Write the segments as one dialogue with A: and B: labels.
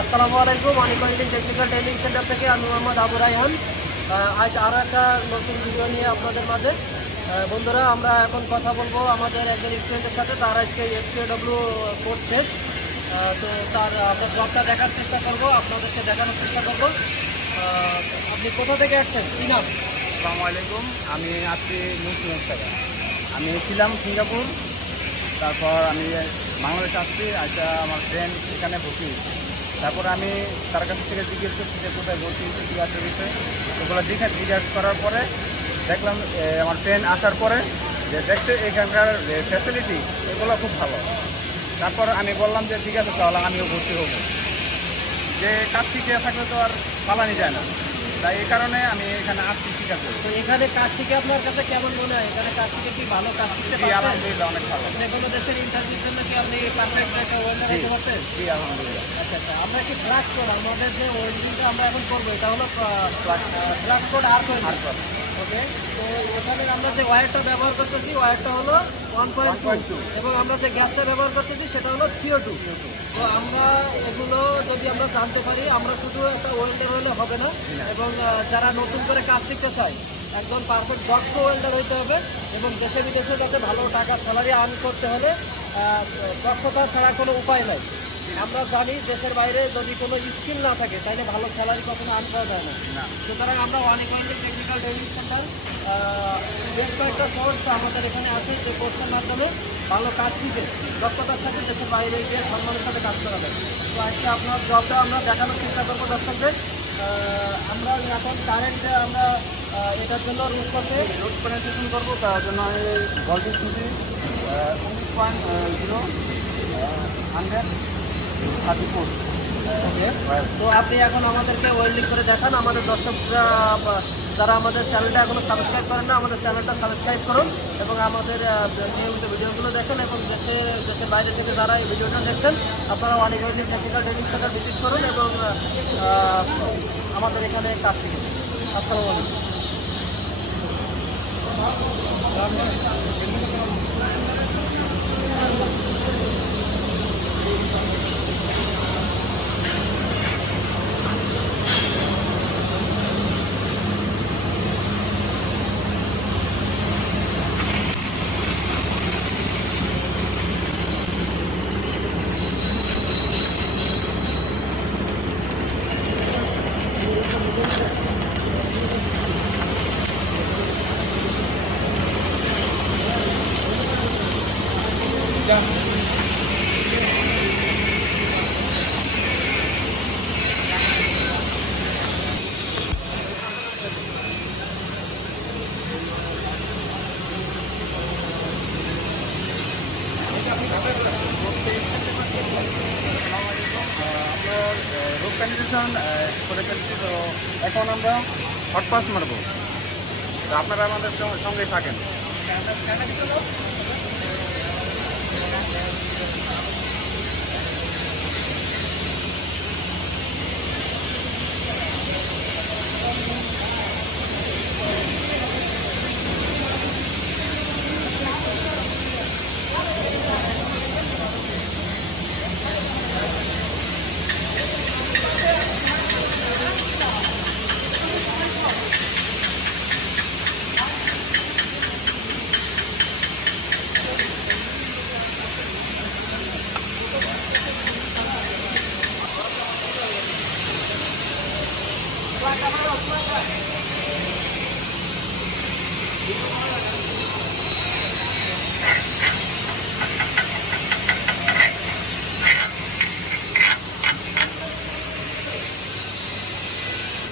A: আসসালামু আলাইকুম। অনিকন্ডিং technical training centre থেকে আমি মোহাম্মদ আবু রাইহান আহ, আজ আরও একটা নতুন ভিডিও নিয়ে আপনাদের মাঝে। বন্ধুরা আমরা এখন কথা বলব আমাদের একজন স্টুডেন্টের সাথে। তার আজকে এসপিডব্লিউ কোর্স শেষ। তো তার আমরা ব্লগটা দেখার চেষ্টা করব আপনাদেরকে দেখানোর চেষ্টা করব। আপনি কোথা থেকে আসছেন? কি নাম?
B: আসসালামু আলাইকুম। আমি আছি মুসলিম থেকে আমি ছিলাম সিঙ্গাপুর। তারপর আমি বাংলাদেশ আসছি। আচ্ছা আমার ফ্রেন্ড এখানে ভর্তি তারপর আমি তার কাছ থেকে জিজ্ঞেস করছি যে কোথায় ভর্তি হয়েছে, কী আছে বিষয়ে। ওগুলো দেখে জিজ্ঞেস করার পরে দেখলাম আমার ট্রেন আসার পরে যে দেখতে এখানকার ফ্যাসিলিটি এগুলো খুব ভালো। তারপর আমি বললাম যে ঠিক আছে, তাহলে আমিও ভর্তি হব। যে কাজ থেকে থাকলে তো আর পালানি যায় না। তাই এই কারণে আমি এখানে আসছি শিকার করি।
A: তো এখানে কাজ শিখে আপনার কাছে কেমন মনে হয়? এখানে কাজ শিখে কি ভালো কাজ শিখতে
B: জি
A: পারছেন
B: আলহামদুলিল্লাহ অনেক ভালো।
A: যে কোনো দেশের ইন্টারভিউর জন্য কি আপনি পারফেক্ট একটা ওয়েন্ডার
B: জি।
A: হতে পারছেন
B: জি আলহামদুলিল্লাহ।
A: আচ্ছা আচ্ছা আমরা কি ফ্লাক্স কোড আমাদের যে ওয়েল্ডিংটা আমরা এখন করব এটা হলো ফ্লাক্স কোড আর
B: কত?
A: ওকে? তো এখানে আমরা যে ওয়্যারটা ব্যবহার করতেছি ওয়্যারটা হলো ওয়ান পয়েন্ট
B: 1.2
A: এবং আমরা যে গ্যাসটা ব্যবহার করতেছি, সেটা হলো সিও টু তো আমরা এগুলো যদি আমরা জানতে পারি, আমরা শুধু একটা ওয়েল্ডার হলে হবে না। এবং যারা নতুন করে কাজ শিখতে চায়, একদম পারফেক্ট দক্ষ ওয়েল্ডার হইতে হবে। এবং দেশে বিদেশে যাতে ভালো টাকা স্যালারি আর্ন করতে হলে দক্ষতা ছাড়া কোনো উপায় নাই। আমরা জানি দেশের বাইরে যদি কোনো স্কিল না থাকে তাহলে ভালো স্যালারি কখনো আর্ন করা যায় না। সুতরাং আমরা অনেক অনেক টেকনিক্যাল ট্রেনিং সেন্টার বেশ কয়েকটা কোর্স আমাদের এখানে আছে যে কোর্সের মাধ্যমে ভালো কাজ শিখে দক্ষতার সাথে দেশের বাইরে গিয়ে সম্মানের সাথে কাজ করা যায়। তো আজকে আপনার জবটা আমরা দেখানোর চেষ্টা করব দর্শকদের। আমরা এখন কারেন্টে আমরা এটার জন্য রুট করতে
B: রোড পেনেট্রেশন করব তার জন্য আমি ভোল্টেজ নিচ্ছি উনিশ পয়েন্ট জিরো হান্ড্রেড ফোর
A: তো আপনি এখন আমাদেরকে ওয়েল্ডিং করে দেখান। আমাদের দর্শকরা যারা আমাদের চ্যানেলটা এখনও সাবস্ক্রাইব করেন না, আমাদের চ্যানেলটা সাবস্ক্রাইব করুন এবং আমাদের নিয়মিত ভিডিওগুলো দেখেন এবং দেশে, দেশের বাইরে থেকে যারা এই ভিডিওটা দেখছেন, আপনারা অনেক welding technical training centre visit করুন এবং আমাদের এখানে কাজ শিখুন। আসসালামু আলাইকুম।
B: আপনার রোড পেনেট্রেশন করে ফেলছি হটপাস মারবো। তো আপনারা আমাদের সঙ্গে- থাকেন। よいしょ。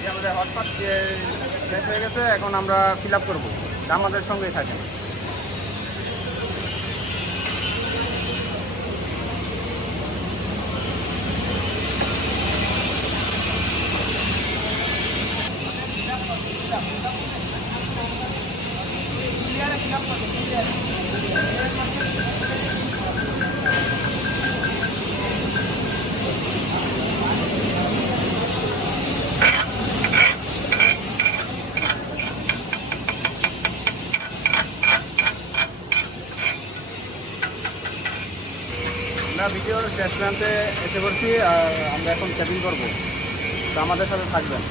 B: আমাদের হটপাট শেষ হয়ে গেছে এখন আমরা ফিল আপ করব। আমাদের সঙ্গেই থাকেন। শেষ প্রান্তে এসে করছি আর আমরা এখন চ্যাটিং করব। তো আমাদের সাথে থাকবেন।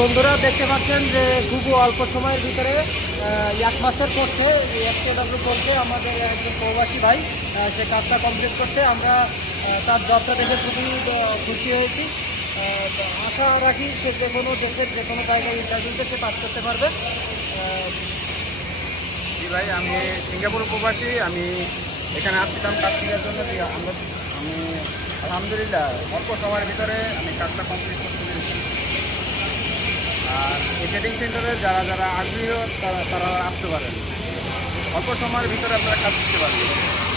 A: বন্ধুরা দেখতে পাচ্ছেন যে খুব অল্প সময়ের ভিতরে এক মাসের করছে এফকেডাব্লিউ করছে আমাদের একজন প্রবাসী ভাই সে কাজটা কমপ্লিট করছে। আমরা তার জবটা দেখে খুবই খুশি হয়েছি। আশা রাখি সে যে কোনো দেশের যে কোনো জায়গায় ইন্টারভিউতে সে পাস করতে পারবে।
B: জি ভাই, আমি সিঙ্গাপুর প্রবাসী। আমি এখানে আসছিলাম কাজ করার জন্য। আমরা আমি আলহামদুলিল্লাহ, অল্প সময়ের ভিতরে আমি কাজটা কমপ্লিট এই ট্রেডিং সেন্টারে যারা যারা আগ্রহী তারা তারা আসতে পারেন। অল্প সময়ের ভিতরে আপনারা কাজ করতে পারবেন।